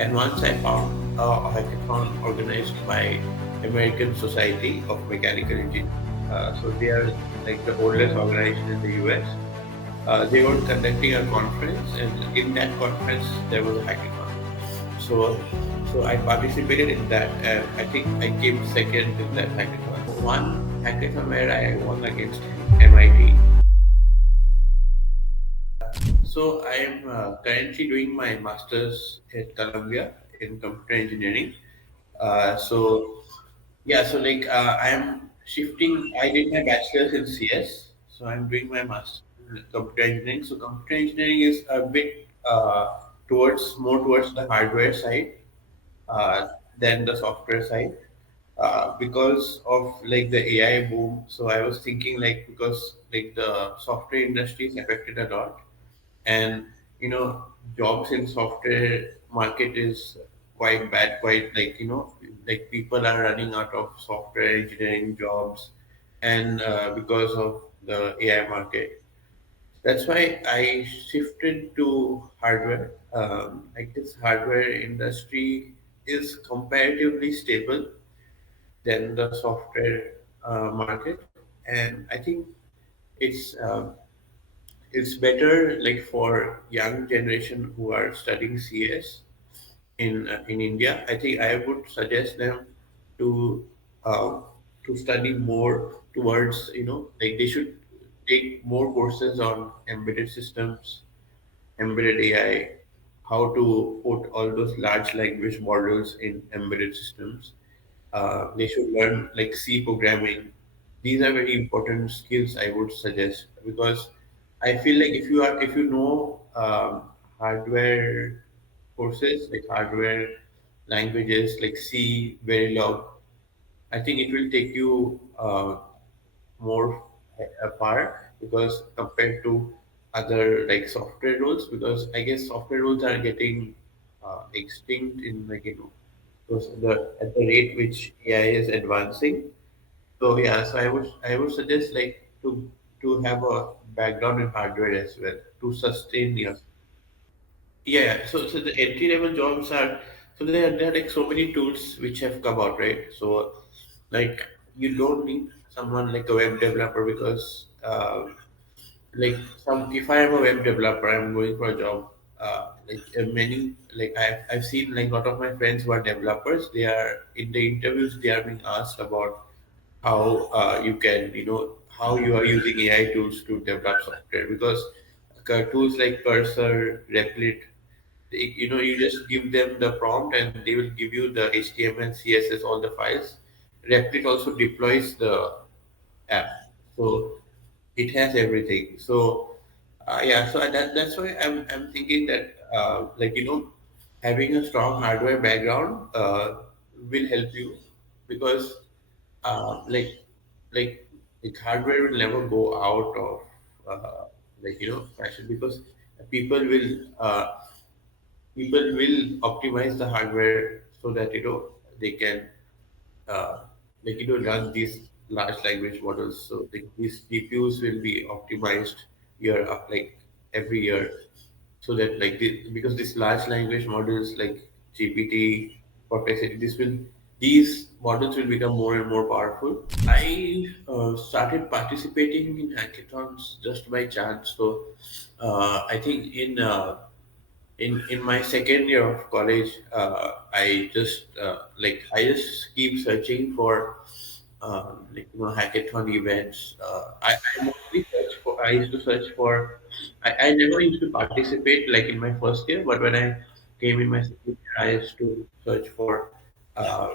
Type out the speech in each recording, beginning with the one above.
And once I found a hackathon organized by American Society of Mechanical Engineers. So they are like the oldest organization in the US. They were conducting a conference, and in that conference there was a hackathon. So, so I participated in that, and I think I came second in that hackathon. One hackathon where I won against MIT. So I am currently doing my master's at Columbia in computer engineering. So yeah, so I am shifting. I did my bachelor's in CS, so I'm doing my master's in computer engineering. So computer engineering is a bit towards more towards the hardware side uh, than the software side because of like the AI boom. So I was thinking like because like the software industry is affected a lot, and you know jobs in software market is quite bad, quite like people are running out of software engineering jobs, and because of the AI market, that's why I shifted to hardware. I guess hardware industry is comparatively stable than the software market, and I think it's it's better like for young generation who are studying CS in India. I think I would suggest them to uh, to study more towards like they should take more courses on embedded systems, embedded AI, how to put all those large language models in embedded systems. They should learn like C programming. These are very important skills I would suggest because I feel like if you know hardware courses like hardware languages like C, Verilog, I think it will take you more far because compared to other like software roles, because I guess software roles are getting extinct in because the at the rate which AI is advancing. So yeah, so I would suggest like to have a background in hardware as well to sustain your. Yeah, so the entry level jobs are, so there are like so many tools which have come out, right? So like you don't need someone like a web developer because like some if I am a web developer, I'm going for a job. Many like I've seen like a lot of my friends who are developers. They are in the interviews. They are being asked about how you can how you are using AI tools to develop software because tools like Cursor, Replit, you just give them the prompt and they will give you the HTML, CSS, all the files. Replit also deploys the app. So it has everything. So yeah, so that's why I'm thinking that having a strong hardware background will help you because uh, like like hardware will never go out of fashion because people will uh, people will optimize the hardware so that they can uh, run these large language models. So these GPUs will be optimized year up like every year, so that because these large language models like GPT, Perplexity, these models will become more and more powerful. I started participating in hackathons just by chance. So I think in my second year of college, I just keep searching for hackathon events. I mostly search for. I used to search for. I never used to participate like in my first year, but when I came in my second year, I used to search for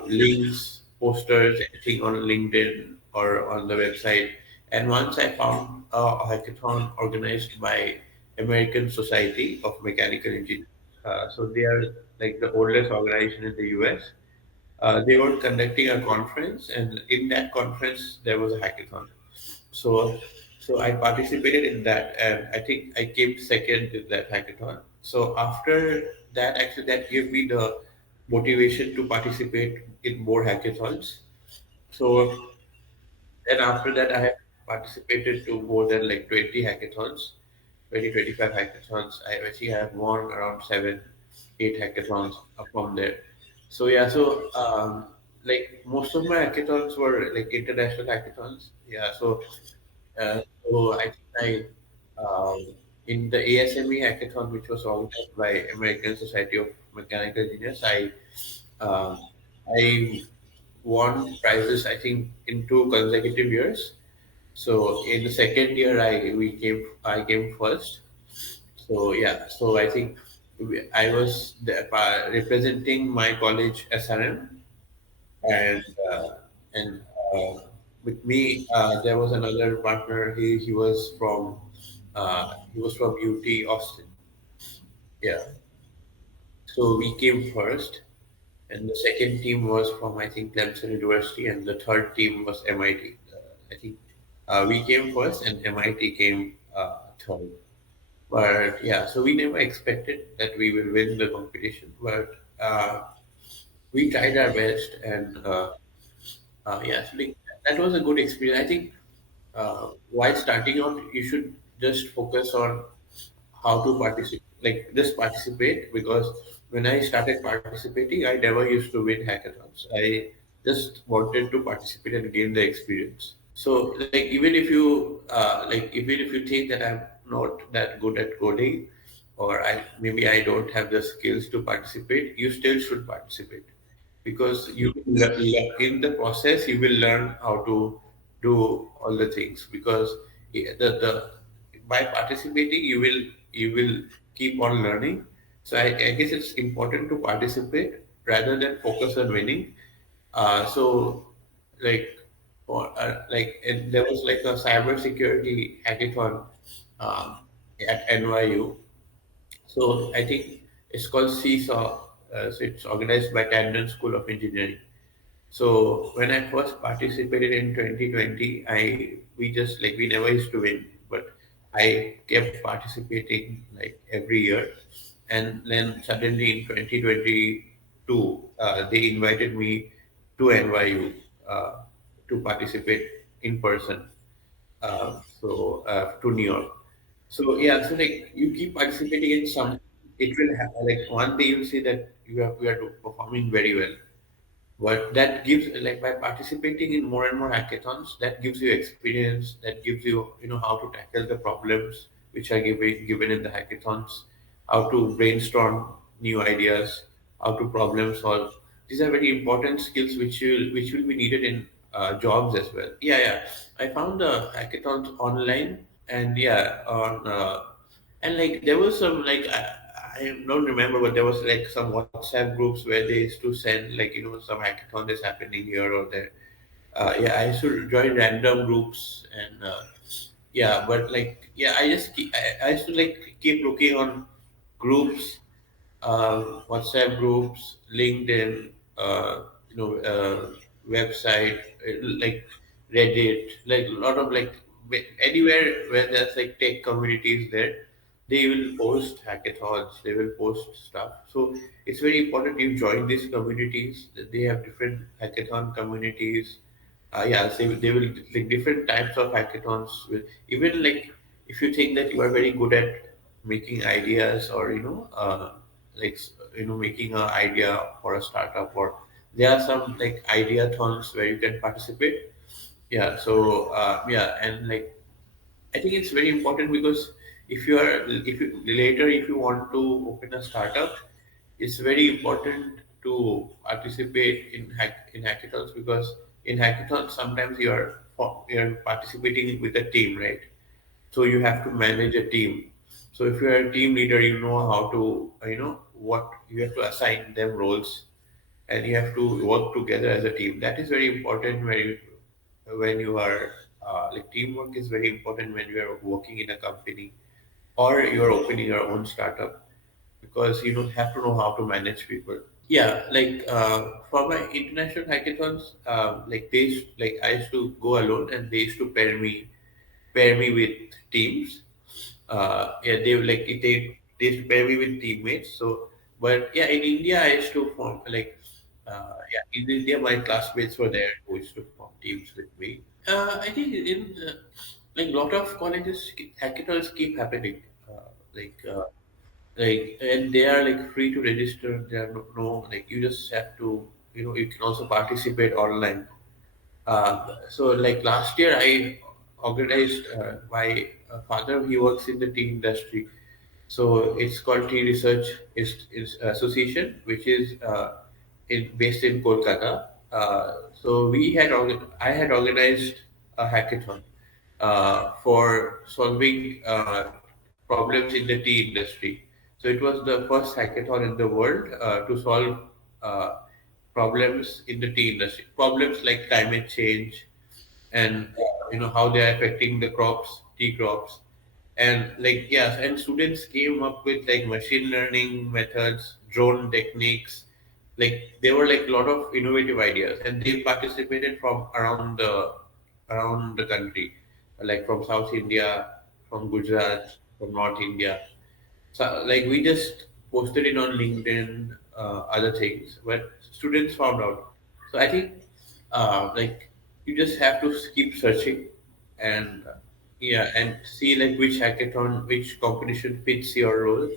links, posters, anything on LinkedIn or on the website. And once I found a hackathon organized by American Society of Mechanical Engineers. So they are like the oldest organization in the US. They were conducting a conference, and in that conference there was a hackathon. So, so I participated in that, and I think I came second in that hackathon. So after that, actually, that gave me the motivation to participate in more hackathons. So then after that, I have participated to more than like 20 hackathons, 20, 25 hackathons. I actually have won around seven. 8 hackathons from there. So yeah, so like most of my hackathons were like international hackathons. Yeah, so I think in the ASME hackathon, which was organized by American Society of Mechanical Engineers, um, I won prizes. I think in 2 consecutive years. So in the second year, I came first. So yeah, so I think I was representing my college SRM, and uh, and uh, with me there was another partner. He was from UT Austin. Yeah, so we came first, and the second team was from I think Clemson University, and the third team was MIT. I think we came first, and MIT came third. But yeah, so we never expected that we will win the competition, but we tried our best, and yeah, so like, that was a good experience. I think while starting out, you should just focus on how to participate, like just participate. Because when I started participating, I never used to win hackathons. I just wanted to participate and gain the experience. So like even if you think that I'm not that good at coding, or I don't have the skills to participate, you still should participate, because in the process you will learn how to do all the things. Because the by participating you will keep on learning. So I guess it's important to participate rather than focus on winning. So like and there was like a cyber security hackathon um, at NYU. So I think it's called Seesaw. So it's organized by Camden School of Engineering. So when I first participated in 2020, we never used to win, but I kept participating like every year, and then suddenly in 2022, they invited me to NYU to participate in person. To New York. So yeah, so like you keep participating in some, it will happen. Like one day you'll see that we are performing very well, but that gives, like, by participating in more and more hackathons, that gives you experience, that gives you, you know, how to tackle the problems which are given in the hackathons, how to brainstorm new ideas, how to problem solve. These are very important skills which will be needed in jobs as well. Yeah, yeah, I found the hackathons online. And yeah, on and like there was some, like, I don't remember, but there was like some WhatsApp groups where they used to send, like, you know, some hackathon is happening here or there. Yeah, I used to join random groups, and yeah, but like, yeah, I used to like keep looking on groups, WhatsApp groups, LinkedIn, website, like Reddit, like a lot of, like, anywhere where there's like tech communities there, they will post hackathons, they will post stuff. So it's very important you join these communities. They have different hackathon communities. Yeah, so they will, like, different types of hackathons. Even like if you think that you are very good at making ideas, or making an idea for a startup, or there are some like ideathons where you can participate. Yeah, so yeah, and like I think it's very important, because if you want to open a startup, it's very important to participate in hackathons, because in hackathons sometimes you're participating with a team, right? So you have to manage a team. So if you're a team leader, you know how to, what you have to assign them roles, and you have to work together as a team. That is very important when you are like, teamwork is very important when you are working in a company, or you're opening your own startup, because you don't have to know how to manage people. Yeah, like for my international hackathons, like I used to go alone, and they used to pair me with teams. Yeah, they used to pair me with teammates. So, but yeah, in India, I used to form, like, yeah, in India, my classmates were there who used to form teams with me. I think in like lot of colleges, hackathons keep happening. Like and they are like free to register. There are no like you just have to, you can also participate online. So like last year I organized, my father, he works in the tea industry. So it's called Tea Research is Association, which is based in Kolkata. So I had organized a hackathon for solving problems in the tea industry. So it was the first hackathon in the world to solve uh, problems in the tea industry. Problems like climate change, and how they are affecting the crops, tea crops, and like yes, and students came up with like machine learning methods, drone techniques. Like there were like a lot of innovative ideas, and they participated from around the country, like from South India, from Gujarat, from North India. So like we just posted it on LinkedIn, other things, but students found out. So I think like you just have to keep searching, and yeah, and see like which hackathon, which competition fits your role.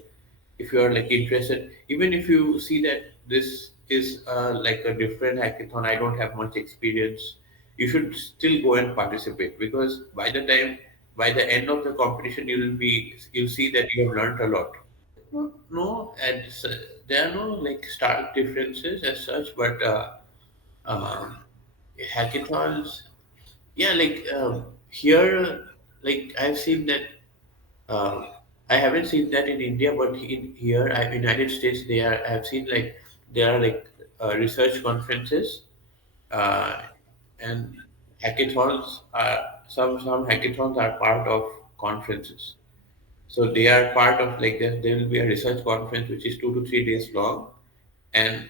If you are like interested, even if you see that this is like a different hackathon, I don't have much experience, you should still go and participate, because by the end of the competition, you'll see that you have learned a lot. No, and there are no like stark differences as such, but um, hackathons, yeah, like here, like I've seen that. Uh, I haven't seen that in India, but in here, United States, I've seen like there are like research conferences, uh, and hackathons. Some hackathons are part of conferences. So they are part of like there will be a research conference which is 2 to 3 days long, and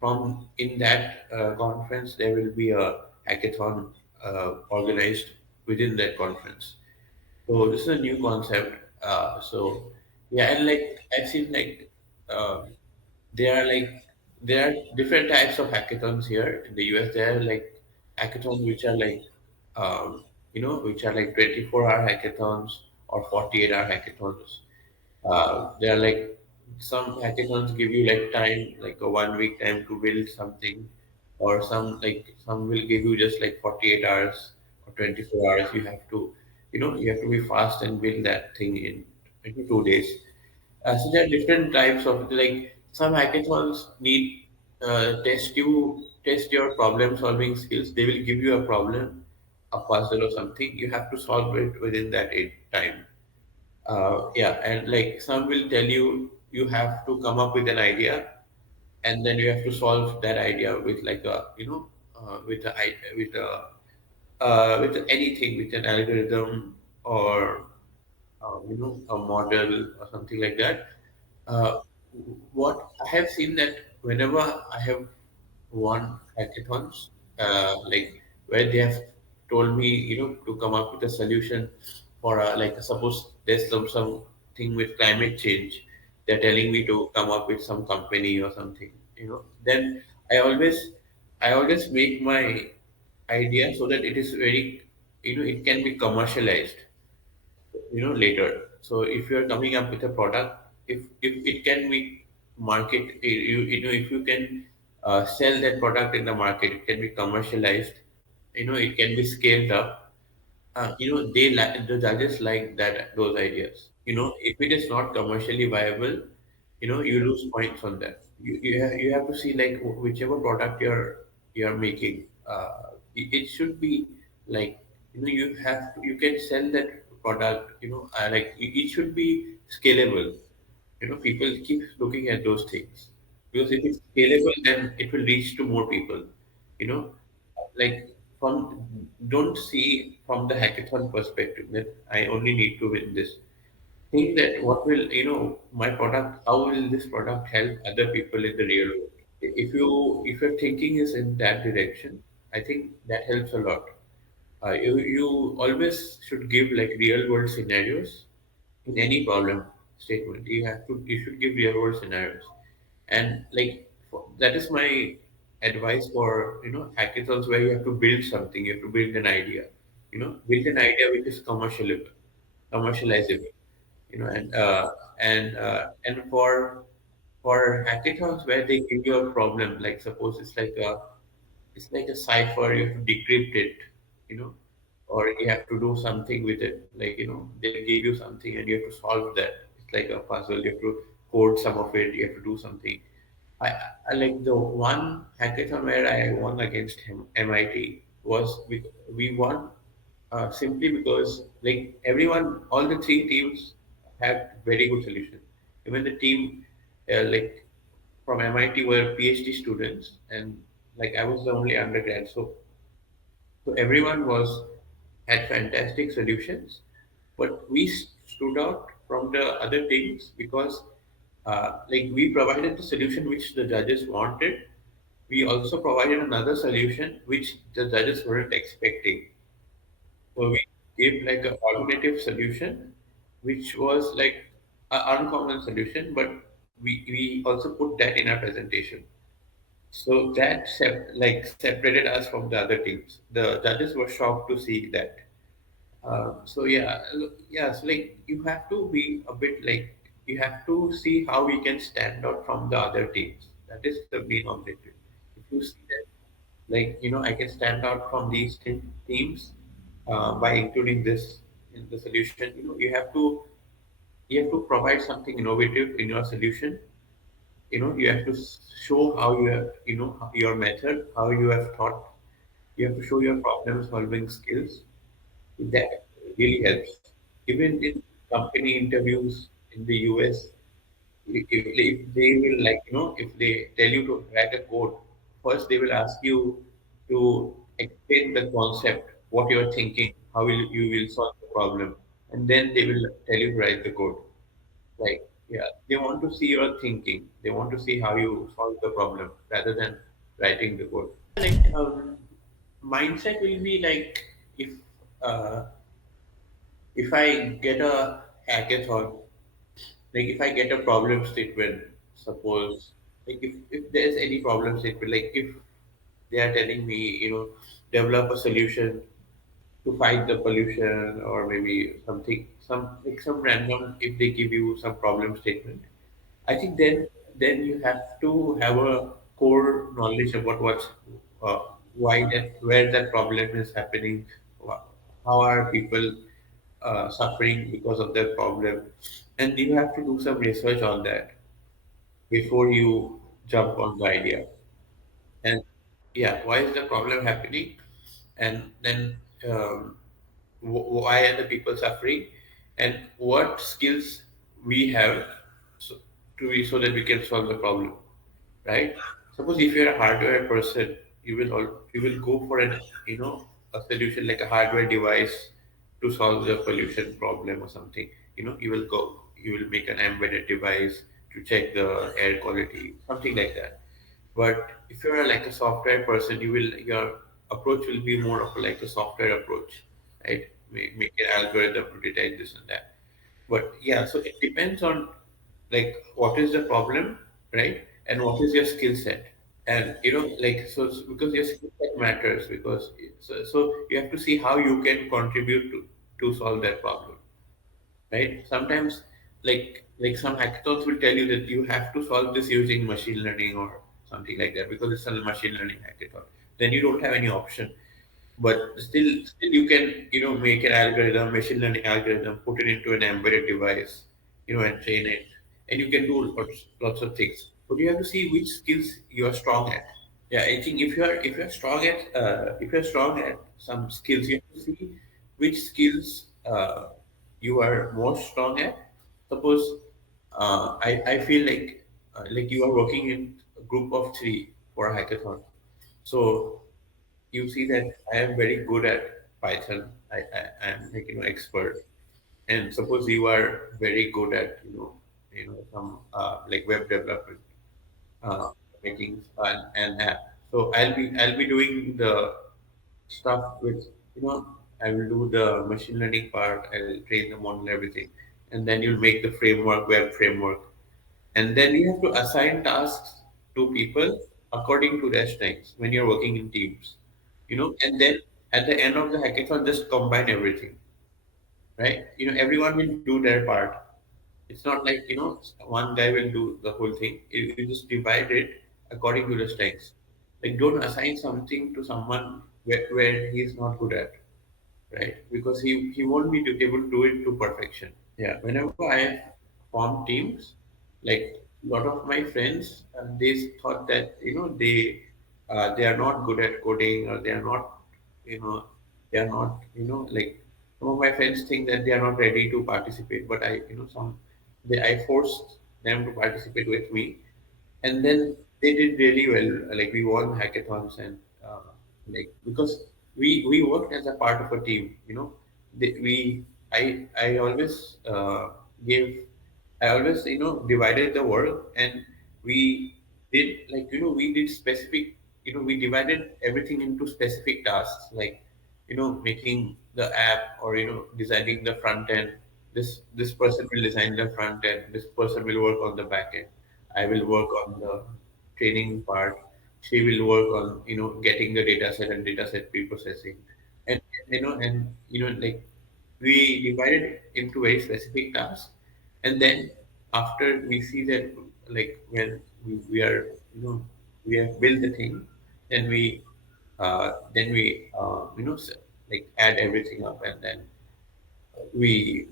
from in that conference there will be a hackathon organized within that conference. So this is a new concept. So yeah, and like I've seen like uh, there are like there are different types of hackathons here in the US. There are like hackathons which are like which are like 24-hour hackathons or 48-hour hackathons. There are like some hackathons give you like time, like a 1 week time to build something, or some will give you just like 48 hours or 24 hours. You have to be fast and build that thing in 2 days. So there are different types of like some hackathons need test your problem solving skills. They will give you a problem, a puzzle or something. You have to solve it within that time. Yeah, and like some will tell you you have to come up with an idea, and then you have to solve that idea with like a with anything, with an algorithm, or a model or something like that. Uh, what I have seen that whenever I have won hackathons, like where they have told me, to come up with a solution for like suppose there's something with climate change, they're telling me to come up with some company or something, then I always I always make my idea so that it is very, it can be commercialized, later. So if you're coming up with a product, if it can be if you can sell that product in the market, it can be commercialized, it can be scaled up. The judges like those ideas. If it is not commercially viable, you lose points on that. You have to see like whichever product you're making. It should be like, you can sell that product. Like it should be scalable. People keep looking at those things, because if it's scalable, then it will reach to more people. You know, like from don't see from the hackathon perspective that I only need to win this. Think that what will my product? How will this product help other people in the real world? If your thinking is in that direction, I think that helps a lot. You always should give like real world scenarios in any problem statement. You should give real world scenarios, and like that is my advice for hackathons, where you have to build something, you have to build an idea, build an idea which is commercializable, and And for hackathons where they give you a problem, like suppose it's like a cipher, you have to decrypt it, you know, or you have to do something with it. Like, they'll give you something and you have to solve that. It's like a puzzle. You have to code some of it. You have to do something. I like the one hackathon where I won against him, MIT was we won simply because like everyone, all the three teams had very good solution. Even the team like from MIT were PhD students, and like I was the only undergrad, so everyone was had fantastic solutions, but we stood out from the other teams because like we provided the solution which the judges wanted. We also provided another solution which the judges weren't expecting. So we gave like an alternative solution, which was like an uncommon solution, but we also put that in our presentation. So that like separated us from the other teams. The judges were shocked to see that. So yeah, yeah. So like you have to be a bit like you have to see how we can stand out from the other teams. That is the main objective. If you see that, like I can stand out from these teams by including this in the solution. You have to provide something innovative in your solution. You have to show how you have your method, how you have thought. You have to show your problem solving skills. That really helps. Even in company interviews in the US, if they will like if they tell you to write a code, first they will ask you to explain the concept, what you are thinking, how will you will solve the problem, and then they will tell you to write the code. Like, yeah, they want to see your thinking. They want to see how you solve the problem rather than writing the code. Like, mindset will be like uh, if I get a hackathon, like if I get a problem statement, suppose like if there's any problem statement, like if they are telling me, develop a solution to fight the pollution or maybe something, some random, if they give you some problem statement, I think then you have to have a core knowledge about uh, why that where that problem is happening, wha- how are people suffering because of that problem, and you have to do some research on that before you jump on the idea. And yeah, why is the problem happening? And then why are the people suffering? And what skills we have so, so that we can solve the problem, right? Suppose if you're a hardware person, you will go for a solution like a hardware device to solve the pollution problem or something. You will make an embedded device to check the air quality, something like that. But if you're like a software person, your approach will be more of like a software approach, right? Make an algorithm to detect this and that. But yeah, so it depends on like what is the problem, right? And what is your skill set. And like because your skill set matters because so you have to see how you can contribute to solve that problem, right? Sometimes like some hackathons will tell you that you have to solve this using machine learning or something like that because it's a machine learning hackathon. Then you don't have any option. But still you can make an algorithm, machine learning algorithm, put it into an embedded device, and train it, and you can do lots of things. But you have to see which skills you are strong at. Yeah, I think if you're strong at some skills, you have to see which skills you are more strong at. Suppose I feel like you are working in a group of three for a hackathon. So you see that I am very good at Python. I am like expert. And suppose you are very good at some like web development, uh, making an app. So I'll be doing the stuff with I will do the machine learning part. I'll train the model, everything, and then you'll make the framework, web framework, and then you have to assign tasks to people according to their strengths when you're working in teams. And then at the end of the hackathon, just combine everything, right? Everyone will do their part, It's not like, one guy will do the whole thing. You just divide it according to the strengths. Like, don't assign something to someone where he's not good at, right? Because he won't be able to do it to perfection. Yeah, whenever I form teams, like a lot of my friends, they thought that they are not good at coding, or they are not, you know they are not, like, some of my friends think that they are not ready to participate, but I forced them to participate with me, and then they did really well. Like, we won hackathons, and like, because we worked as a part of a team. We I always gave I always divided the work, and we we did specific. We divided everything into specific tasks, like making the app, or designing the front end. This person will design the front end. This person will work on the back end. I will work on the training part. She will work on getting the data set and data set pre-processing, and like, we divided it into very specific tasks, and then after we see that, like, when we are we have built the thing, then we like, add everything up, and then we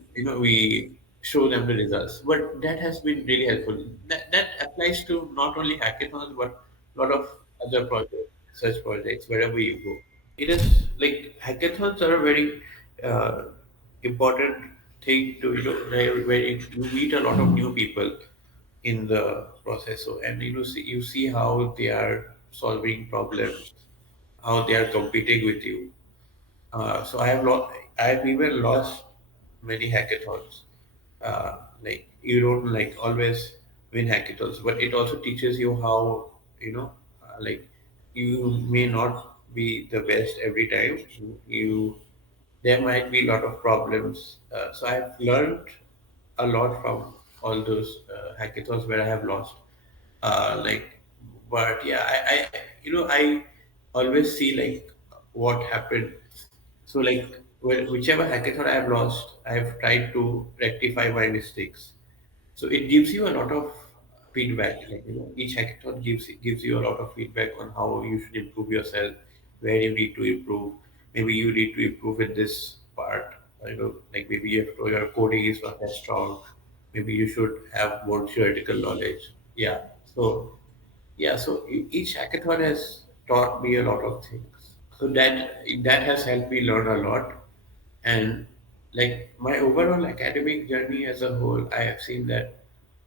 show them the results. But that has been really helpful. That applies to not only hackathons, but a lot of other projects, such projects, wherever you go. It is like, hackathons are a very uh, important thing to, where you meet a lot of new people in the process. So, and you see how they are solving problems, how they are competing with you. So I have even lost many hackathons. Like, you don't, like, always win hackathons, but it also teaches you how, like, you may not be the best every time. You There might be a lot of problems. So I've learned a lot from all those hackathons where I have lost. Like, but yeah, I always see, like, what happened. So, like, whichever hackathon I've lost, I've tried to rectify my mistakes. So it gives you a lot of feedback. Like, each hackathon gives you a lot of feedback on how you should improve yourself, where you need to improve. Maybe you need to improve in this part. Like, maybe your coding is not as strong. Maybe you should have more theoretical knowledge. Yeah. So each hackathon has taught me a lot of things. So that has helped me learn a lot. And, like, my overall academic journey as a whole, I have seen that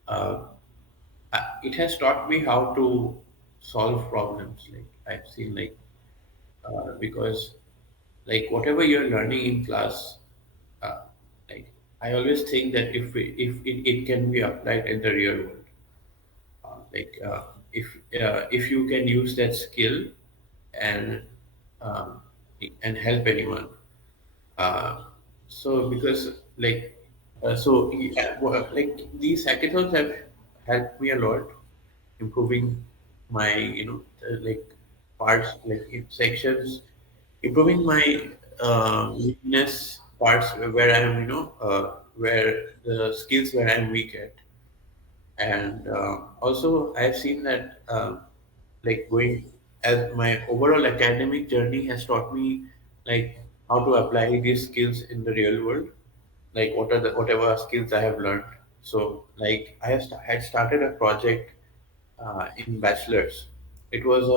uh, it has taught me how to solve problems. Like, I've seen, like, because, like, whatever you're learning in class, uh, like, I always think that if it can be applied in the real world, like, if you can use that skill, and um, help anyone. Uh, so because, like, like, these hackathons have helped me a lot, improving my, like, parts, like, in sections, improving my weakness parts, where I am, where the skills where I'm weak at. And also, I've seen that, like, going as my overall academic journey has taught me, like, how to apply these skills in the real world. Like, whatever skills I have learned. So, like, had started a project in bachelor's. It was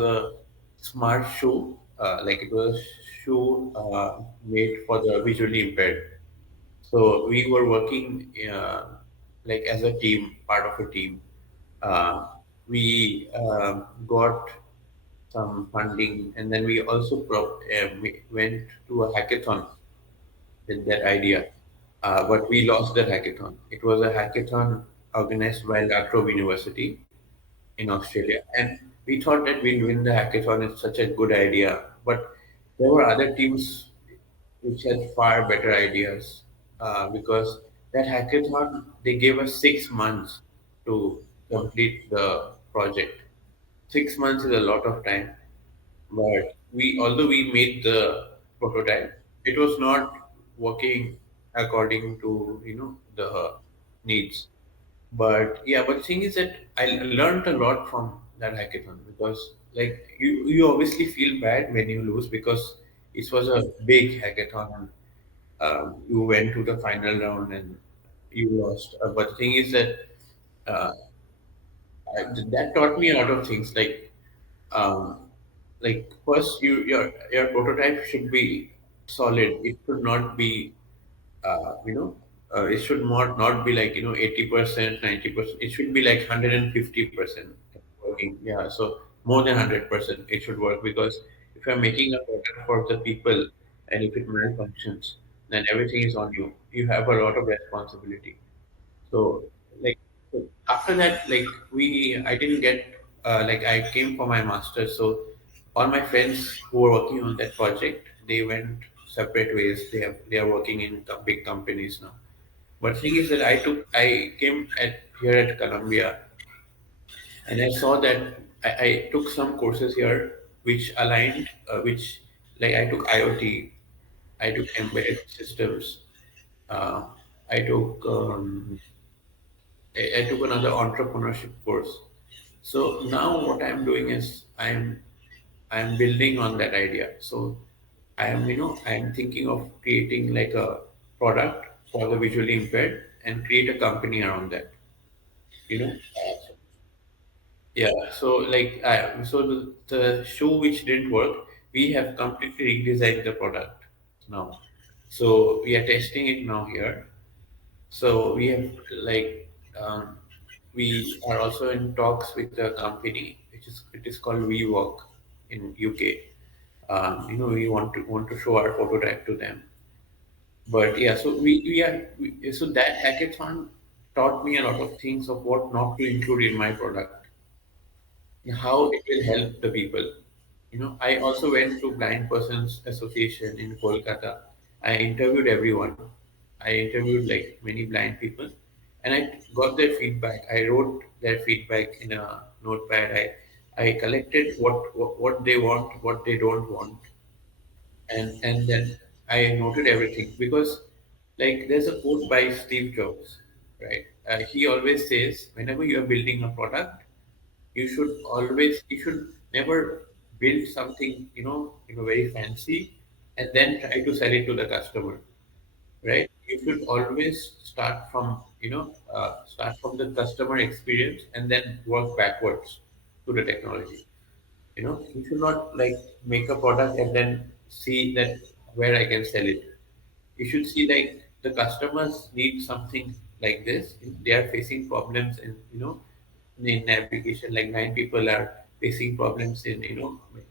a smart shoe. Like, it was a shoe made for the visually impaired. So we were working, like, as a team, part of a team. Uh, we got some funding, and then we also we went to a hackathon with that idea. But we lost that hackathon. It was a hackathon organized by La Trobe University in Australia, and we thought that we'd win the hackathon. It's such a good idea, but there were other teams which had far better ideas, because that hackathon, they gave us 6 months to complete the project. 6 months is a lot of time, but although we made the prototype, it was not working. according to the needs. But yeah, but the thing is that I learned a lot from that hackathon because like you obviously feel bad when you lose because it was a big hackathon and you went to the final round and you lost. But the thing is that uh, that taught me a lot of things um, like first your prototype should be solid. It should not be it should not be like 80%, 90%. It should be like 150% working. Yeah, so more than 100% it should work because if you're making a product for the people and if it malfunctions, then everything is on you. You have a lot of responsibility. So like so after that, I didn't get like I came for my master's. So all my friends who were working on that project, they went separate ways. They are working in big companies now. But thing is that I came at here at Columbia and I saw that I took some courses here which aligned which like I took IoT, I took embedded systems, uh, I took I took another entrepreneurship course. So now what I'm doing is I'm building on that idea. So I'm thinking of creating like a product for the visually impaired and create a company around that. You know, yeah. So the shoe which didn't work, we have completely redesigned the product now. So we are testing it now here. So we have um, we are also in talks with a company which is it is called WeWalk in UK. We want to show our prototype to them. But yeah, so so that hackathon taught me a lot of things of what not to include in my product, how it will help the people. I also went to Blind Persons Association in Kolkata. I interviewed everyone. I interviewed like many blind people, and I got their feedback. I wrote their feedback in a notepad. I collected what they want, what they don't want, and then I noted everything because like there's a quote by Steve Jobs, right? He always says whenever you are building a product, you should never build something very fancy and then try to sell it to the customer, right? You should always start from the customer experience and then work backwards to the technology. You should not like make a product and then see that where I can sell it. You should see like the customers need something like this. They are facing problems in navigation. Like nine people are facing problems in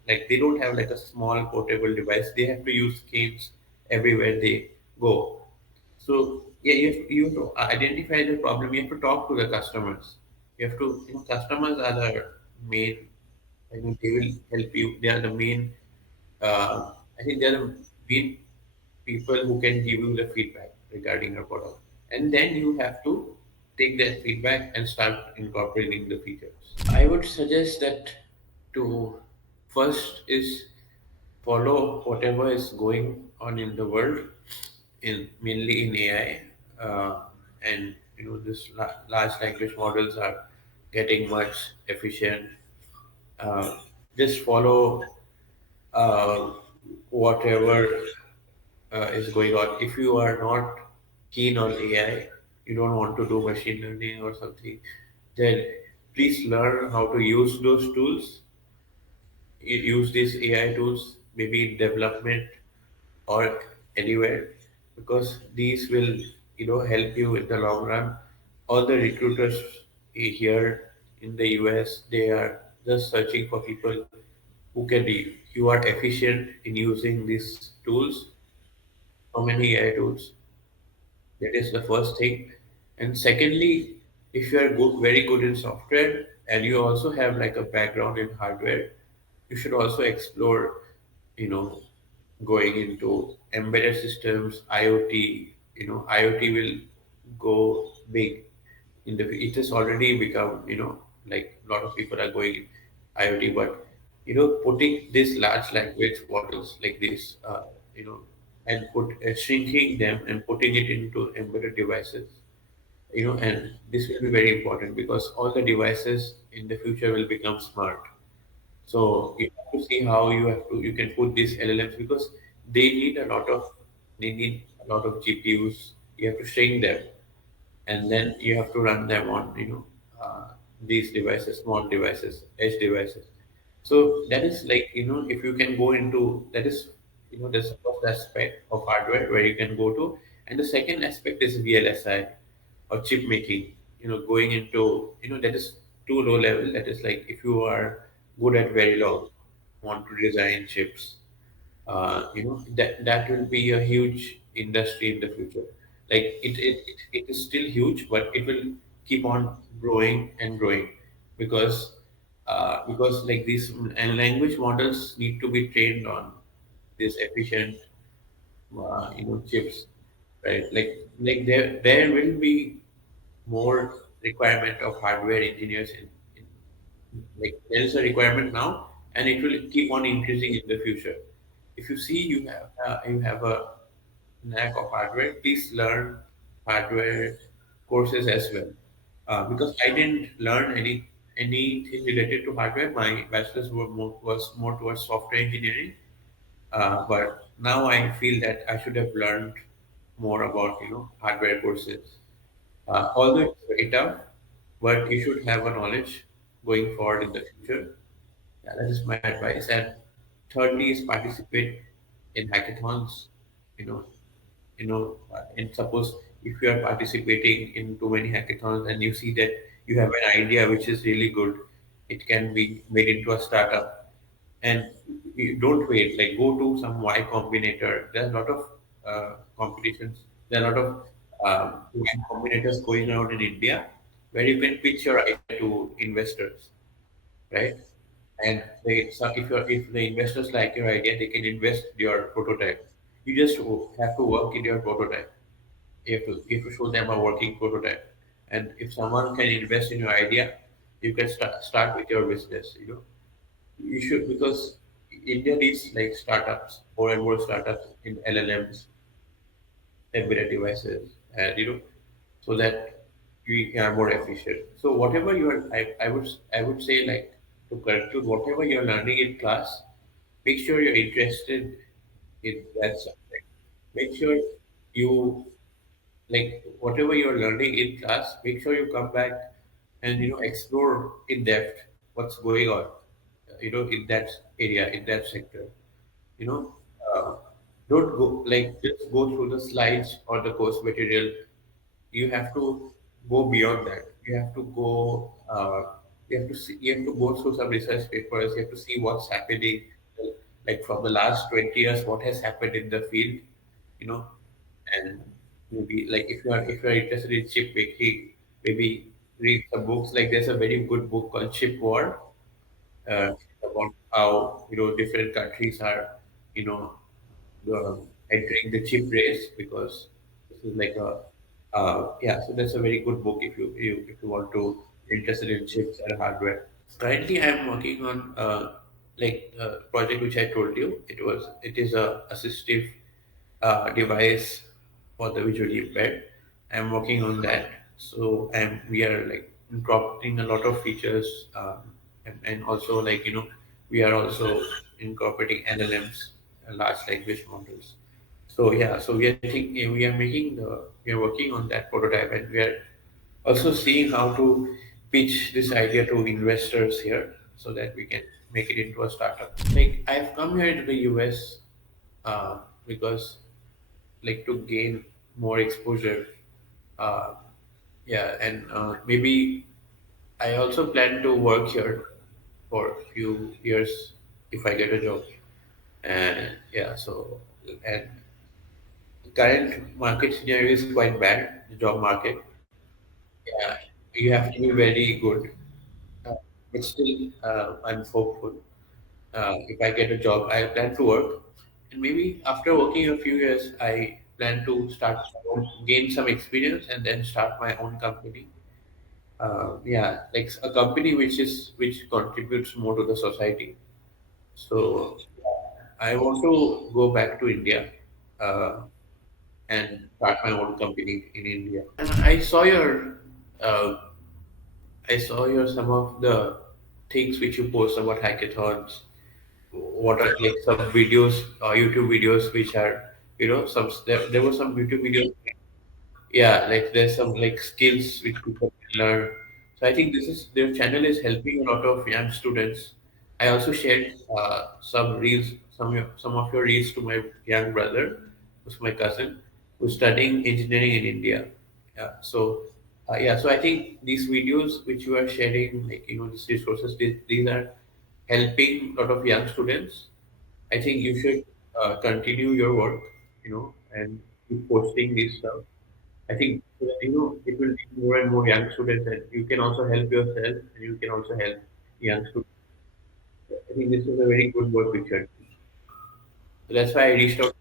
like they don't have like a small portable device. They have to use canes everywhere they go. So yeah, you have to identify the problem. You have to talk to the customers. You have to customers are the main. I mean, they will help you. They are the main. I think they are the main people who can give you the feedback regarding your product, and then you have to take that feedback and start incorporating the features. I would suggest that to first is follow whatever is going on in the world, in mainly in AI, and this large language models are getting much efficient. Uh, just follow uh, whatever is going on. If you are not keen on AI, you don't want to do machine learning or something, then please learn how to use those tools. Use these AI tools, maybe in development or anywhere, because these will help you in the long run. All the recruiters here in the US, they are just searching for people who can be you are efficient in using these tools. How many AI tools? That is the first thing. And secondly, if you are very good in software and you also have like a background in hardware, you should also explore, you know, going into embedded systems, IoT. IoT will go big in the. It has already become, like a lot of people are going in IoT, but putting these large language models like this, you know, and put shrinking them and putting it into embedded devices. And this will be very important because all the devices in the future will become smart. So you have to see how you can put these LLMs because they need a lot of GPUs. You have to shrink them, and then you have to run them on these devices, small devices, edge devices. So that is like, if you can go into that is, that's the first aspect of hardware where you can go to. And the second aspect is VLSI or chip making. Going into, that is too low level. That is like if you are good at Verilog, want to design chips, that will be a huge industry in the future. Like it is still huge, but it will keep on growing and growing because like these and language models need to be trained on this efficient chips, right? Like there will be more requirement of hardware engineers like there is a requirement now, and it will keep on increasing in the future. If you see you have a knack of hardware, please learn hardware courses as well. Because I didn't learn anything related to hardware. My bachelor's was more towards software engineering. But now I feel that I should have learned more about hardware courses. Although it's very tough, but you should have a knowledge going forward in the future. Yeah, that is my advice. And thirdly is participate in hackathons. You know, and suppose if you are participating in too many hackathons and you see that you have an idea which is really good, it can be made into a startup. And you don't wait. Like go to some Y Combinator. There's a lot of competitions. There are a lot of Y Combinators going around in India where you can pitch your idea to investors, right? And if the investors like your idea, they can invest your prototype. You just have to work in your prototype. You have to show them a working prototype. And if someone can invest in your idea, you can start with your business. You should because India needs like startups, more and more startups in LLMs, embedded devices, and so that we are more efficient. So whatever you are, I would say like to conclude, whatever you're learning in class, make sure you're interested in that subject. Make sure you like whatever you're learning in class. Make sure you come back and explore in depth what's going on, in that area, in that sector. you know uh, don't go like just go through the slides or the course material. You have to go beyond that. You have to go through some research papers. You have to see what's happening, like from the last 20 years, what has happened in the field, you know and maybe like if you are interested in chip making, maybe read some books. Like there's a very good book called Chip War, uh, about how different countries are you know uh, entering the chip race because this is like a yeah. So that's a very good book if you want to interested in chips and hardware. Currently, I'm working on like project which I told you. It is a assistive device for the visually impaired. I'm working on that. So we are like incorporating a lot of features, and also like we are also incorporating LLMs, large language models. So yeah, so we are working on that prototype, and we are also seeing how to pitch this idea to investors here so that we can make it into a startup. Like I've come here to the US because like to gain more exposure. Uh, yeah, and maybe I also plan to work here for a few years if I get a job. And yeah, so and the current market scenario is quite bad, the job market. Yeah, you have to be very good. Uh, but still, I'm hopeful. If I get a job, I plan to work, and maybe after working a few years, I plan to gain some experience, and then start my own company. Yeah, like a company which contributes more to the society. So I want to go back to India uh, and start my own company in India. And uh, I saw your some of the things which you post about hackathons. What are like some videos, YouTube videos, which are there were some YouTube videos. Yeah, like there's some like skills which people can learn. So I think this is their channel is helping a lot of young students. I also shared some reels, some of your reels to my young brother, who's my cousin, who's studying engineering in India. Yeah, so yeah, so I think these videos which you are sharing, like these resources, these are helping a lot of young students. I think you should continue your work, and keep posting this stuff. I think so that, it will reach more and more young students, and you can also help yourself, and you can also help young students. I think this is a very good work which you're doing. So that's why I reached out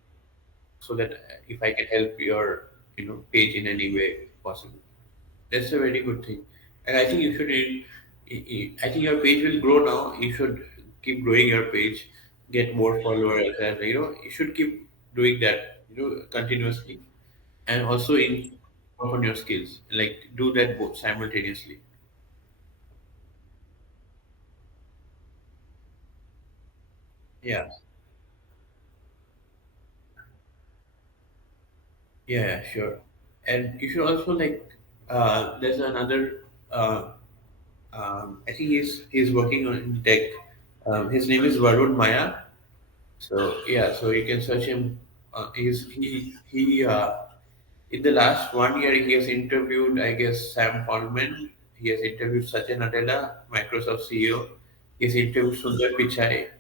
so that if I can help your page in any way possible. That's a very good thing, and I think you should. I think your page will grow now. You should keep growing your page, get more followers, and you should keep doing that continuously, and also in work on your skills. Like do that both simultaneously. Yeah, yeah, yeah, sure. And you should also there's another. I think he's working on in tech. His name is Varun Maya. So yeah, so you can search him. He in the last 1 year he has interviewed, I guess, Sam Altman. He has interviewed Satya Nadella, Microsoft CEO. He's interviewed Sundar Pichai.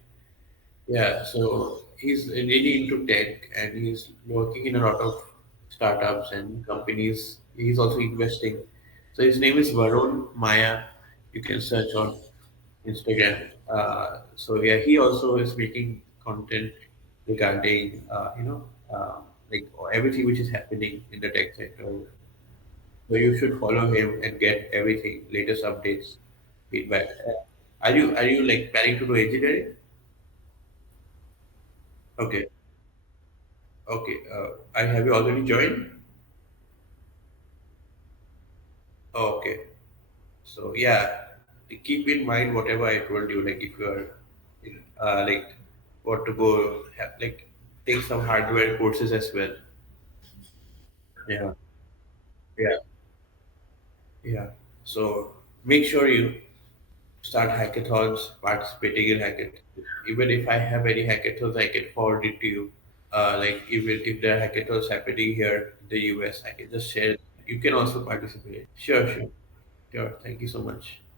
Yeah, so he's really into tech and he's working in a lot of startups and companies. He's also investing. So his name is Varun Maya. You can search on Instagram. So yeah, he also is making content regarding like everything which is happening in the tech sector. So you should follow him and get everything, latest updates, feedback. Are you like planning to do engineering? Okay. Okay. I have you already joined? Oh, okay. So yeah, keep in mind whatever I told you. Like if you are like want to go like take some hardware courses as well. Yeah. Yeah. Yeah. So make sure you start hackathons, participating in hackathons. Even if I have any hackathons, I can forward it to you. Like even if there are hackathons happening here in the US, I can just share. You can also participate. Sure, sure, sure. Thank you so much.